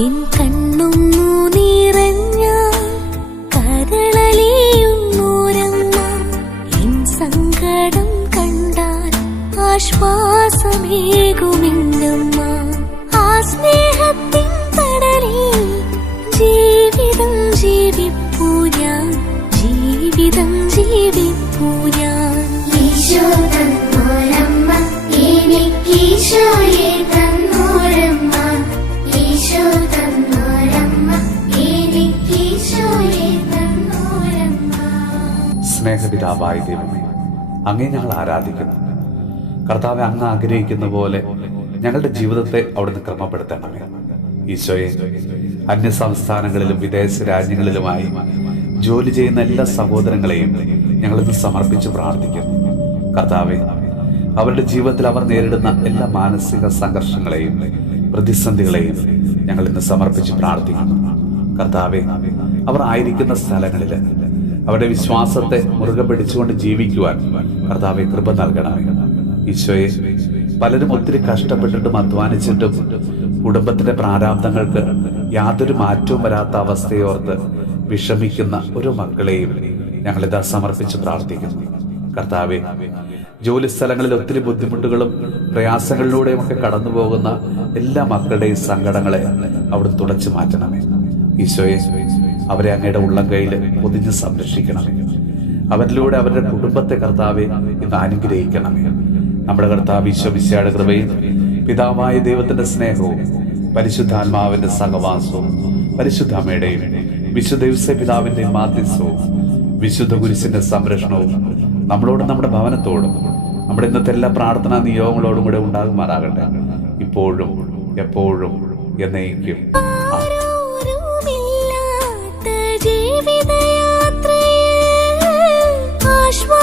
N കണ്ണും നിറഞ്ഞ കരളലിയുന്നോരമ്മ, N സങ്കടം കണ്ടാൽ ആശ്വാസമേകുമെന്നമ്മ. ആ സ്നേഹത്തിൻ കടലിൽ ജീവിതം ജീവിപ്പൂ ഞാൻ, ജീവിതം ജീവിപ്പൂ ഞാൻ. ഈശോ തന്നോരമ്മ, എനിക്കീശോയെ തന്നോരമ്മ. ഈശോ തന്നോരമ്മ, എനിക്കീശോയെ തന്നോരമ്മ. സ്നേഹപിതാവായ ദൈവമേ, അങ്ങേ ഞങ്ങൾ ആരാധിക്കുന്നു. കർത്താവെ, അങ്ങ് ആഗ്രഹിക്കുന്ന പോലെ ഞങ്ങളുടെ ജീവിതത്തെ അവിടുന്ന് ക്രമപ്പെടുത്തണമേ. ഈശോയെ, അന്യ സംസ്ഥാനങ്ങളിലും വിദേശ രാജ്യങ്ങളിലുമായി ജോലി ചെയ്യുന്ന എല്ലാ സഹോദരങ്ങളെയും ഞങ്ങളിന്ന് സമർപ്പിച്ച് പ്രാർത്ഥിക്കുന്നു. കർത്താവെ, അവരുടെ ജീവിതത്തിൽ അവർ നേരിടുന്ന എല്ലാ മാനസിക സംഘർഷങ്ങളെയും പ്രതിസന്ധികളെയും ഞങ്ങൾ ഇന്ന് സമർപ്പിച്ച് പ്രാർത്ഥിക്കുന്നു. കർത്താവെ, അവർ ആയിരിക്കുന്ന സ്ഥലങ്ങളിൽ അവരുടെ വിശ്വാസത്തെ മുറുകെ പിടിച്ചുകൊണ്ട് ജീവിക്കുവാൻ കർത്താവെ കൃപ നൽകണമേ. ഈശോയെ, പലരും ഒത്തിരി കഷ്ടപ്പെട്ടിട്ടും അധ്വാനിച്ചിട്ടും കുടുംബത്തിന്റെ പ്രാരാബ്ദങ്ങൾക്ക് യാതൊരു മാറ്റവും വരാത്ത അവസ്ഥയോർത്ത് വിഷമിക്കുന്ന ഒരു മക്കളെയും ഞങ്ങളിതാ സമർപ്പിച്ച് പ്രാർത്ഥിക്കുന്നു. കർത്താവെ, ജോലി സ്ഥലങ്ങളിൽ ഒത്തിരി ബുദ്ധിമുട്ടുകളും പ്രയാസങ്ങളിലൂടെയും ഒക്കെ കടന്നു പോകുന്ന എല്ലാ മക്കളുടെയും സങ്കടങ്ങളെ അവിടുന്ന് തുടച്ചു മാറ്റണമേ. ഈശോയെ, അവരെ അങ്ങയുടെ ഉള്ളം കയ്യിൽ പൊതിഞ്ഞ് സംരക്ഷിക്കണമേ. അവരിലൂടെ അവരുടെ കുടുംബത്തെ കർത്താവെ ഇന്ന് അനുഗ്രഹിക്കണമേ. നമ്മുടെ കർത്താവ് ഈശോ മിശിഹായുടെ കൃപയും പിതാവായ ദൈവത്തിന്റെ സ്നേഹവും പരിശുദ്ധാത്മാവിന്റെ സഹവാസവും പരിശുദ്ധ അമ്മയുടെയും വിശുദ്ധ ഔസേപ്പ് പിതാവിന്റെയും മാധ്യസ്ഥവും വിശുദ്ധ കുരിശിന്റെ സംരക്ഷണവും നമ്മളോടും നമ്മുടെ ഭവനത്തോടും നമ്മുടെ ഇന്നത്തെ എല്ലാ പ്രാർത്ഥനാ നിയോഗങ്ങളോടും കൂടെ ഉണ്ടാകുമാറാകട്ടെ, ഇപ്പോഴും എപ്പോഴും എന്നേക്കും. ആരോരുമില്ലാത്ത ജീവിതയാത്രയിൽ ആശ്വാസം